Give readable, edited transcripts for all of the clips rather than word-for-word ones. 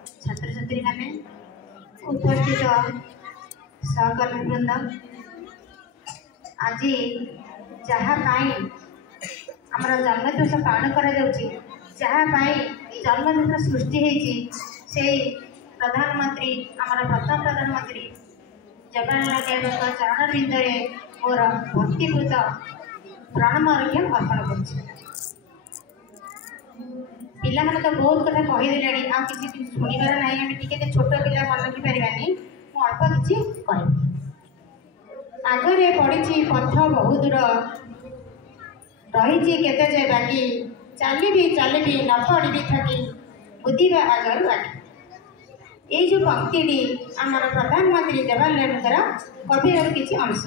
छात्र छात्री माने उपस्थित सहकर्मी वृंद आज जहाँपाई आमर जन्मदिवस पालन कर जहाँपाई जन्मदिन सृष्टि से प्रधानमंत्री आमर प्रथम प्रधानमंत्री जवाहरलाल नेहरू चरण बिंदे मोर भक्तिपूत प्राणम अर्घ्य अर्पण कर पिला मैंने तो बहुत कथा कहीदे आ कि शुणवार ना आम टे छोट पिला मन रखिपारानी अल्प किसी कह आगे पड़ी पथ बहुत दूर रही के बाकी चलि न पड़ी थकी बुद्धिवा आगर बाकी ये जो पंक्ति आमर प्रधानमंत्री जवाहरलाल नेहरू कविर किसी अंश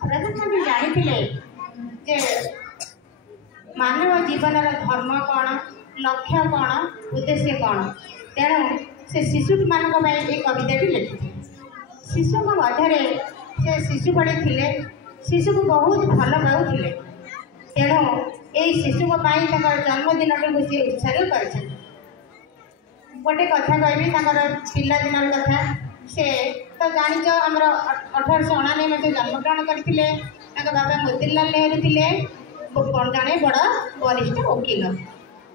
प्रधानमंत्री जानी जे मानव जीवन धर्म कौन लक्ष्य कौन उद्देश्य कौन तेणु से शिशु मान ये कविता लिखी शिशु मध्य से शिशु बड़े थे शिशु को बहुत भल पाते तेणु ये शिशु जन्मदिन को सी उत्सर्ग कर गोटे कथा कहबी पिलादिन कथा से तो जाच आमर 1899 में जन्मग्रहण करते बाबा मोतीलाल नेहरू थे जड़े बड़ वरिष्ठ वकिल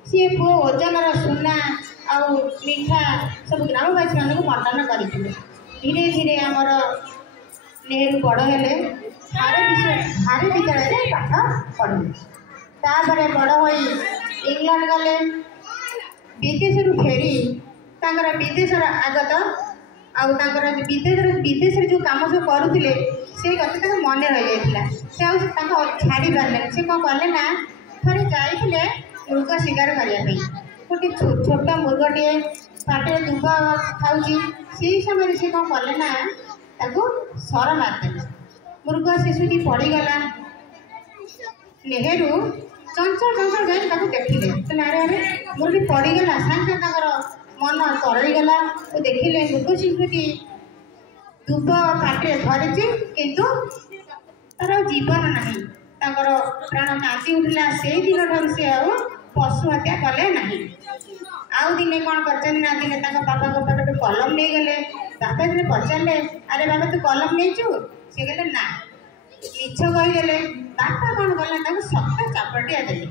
सी पु ओजन सुना आउ मीठा सब ग्रामवासी मान बंटन करते धीरे धीरे आमर नेहरू बड़ हेले भारी विद्यालय पाठ पढ़े तापर बड़ हो इंग्लैंड गले विदेश फेरी विदेश आगत विदेश जो कम सब करुले से कथा मन रही जाता से छाड़ी पारे से कौन कले ना थे जाते मृग शिकार करने गोटे छोट मृगटे पाटे दुब खाऊँ से समय से कौन कले ना सर मारदे मृग शिशुटी पड़गला नेहरू चंचल चंचल जाए देखिले तो नारे मुर्गी पड़गला सागे मन तरईगला तो देखिले मृग शिशुटी दुब पाटे धरी किंतु तार जीवन ना प्राण कांति उठला से दिन ठार सी पशु हत्या कले ना आउ दिने कौन कर दिने बाबा को पाखे कलम नहीं गले बाबा दिने पचारे अरे बाबा तू कलम नहीं सी कहते ना मिछ कहीदे बापा कौन कले सत चापटिया देले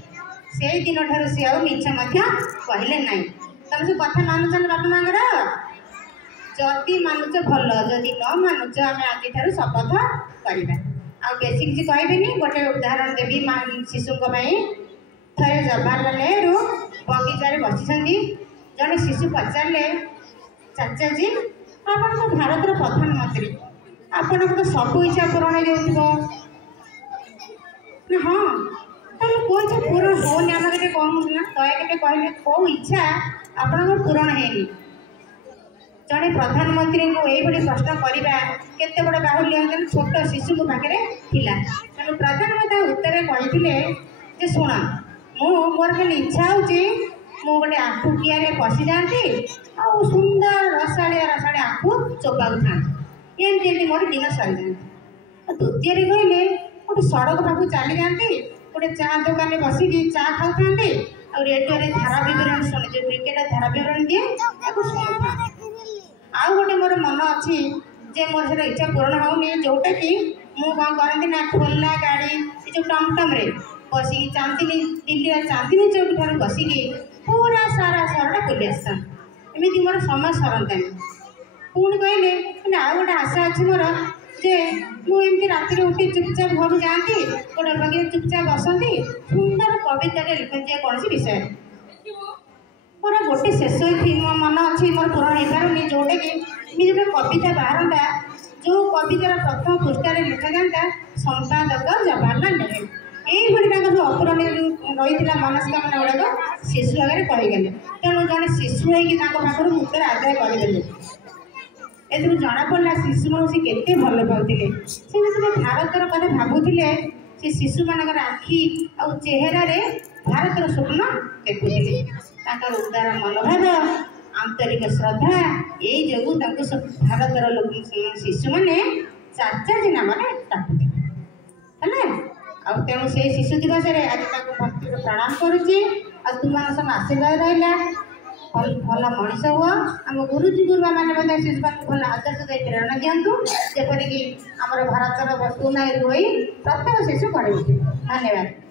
से दिन ठार सी मिछ कहले ना तुम सब कथा मानुन बापा मांगर जदि मानुच भल जदि न मानुच आम आज शपथ करवा आ बेस किसी कहबेनि गोटे उदाहरण देवी शिशु थे जवाहरलाल नेहरू बगीचार बसी जड़े शिशु पचारे चाचा जी आप भारत प्रधानमंत्री आपण तो सब इच्छा पूरण हो हाँ कौ इच्छा पूरण होनी आम के कहूँ ना दया कहले कौ इच्छा आपण पूरण है जड़े प्रधानमंत्री को यही प्रश्न करवा केते बड़ बाहुल्य छोट शिशु पाखे थिला तेणु प्रधानमंत्री उत्तर कहते शुण मोर खाली इच्छा हो गोटे आखु किए पशि जाती आ सुंदर रसाड़िया आखु चोपा था एमती मोर दिन सरी जाती द्वितीय कहले गोटे सड़क पाक चली जाती गोटे चा दुकान बसिकी चा खाऊ था रेडियो धारा विवरण शुणे जो क्रिकेट धारा विवरण दिए शुणुता आउ गोटे मोर मन अच्छी जे मोर से इच्छा पूरण होनी जोटा कि मुझे करती ना खोला गाड़ी जो टमटम रे बसिकी चांदनी दिल्ली चांदनी चौक ठार बसिकी पूरा सारा सहरटा बुली आसता एमती मोर समय सरंतानी पुणी कहले आउ गोटे आशा अच्छी मोर जे मुझे राति उठी चुपचाप घर जाती गोटे बगे चुपचाप बसती सुंदर कविता लिखती कौन विषय मोर गोटे शेष मन अच्छी मोर पूरण हो पारे जोटा कि जो कविता बाहरता जो कवितार प्रथम पृष्ठार लिखा जाता संपादक जवाहरलाल नेहरू यही जो अपूरण रही मनस्कामना गुड़ाक शिशु आगे कहीगले तेणु जड़े शिशु होकर उत्तर आदाय करदे ए जना पड़ा शिशु मान से केते भल पाते से भारतर कथा भावुले से शिशु मान आखि आ चेहरार भारतर स्वप्न देखुले उदार मनोभाव आंतरिक श्रद्धा यही जो भारतर लोक शिशु मैंने चाचा जी नाम डाकुते तेणु से शिशु दिवस आज भक्ति प्रणाम करुच्ची तुम सब आशीर्वाद रहा भल मनीष हुआ आम गुरुजी गुरुमा मैंने शिशु भल आदर्श दे प्रेरणा दिंतु जेपरिक आम भारतर वस्तु नायक प्रत्येक शिशु बढ़े। धन्यवाद।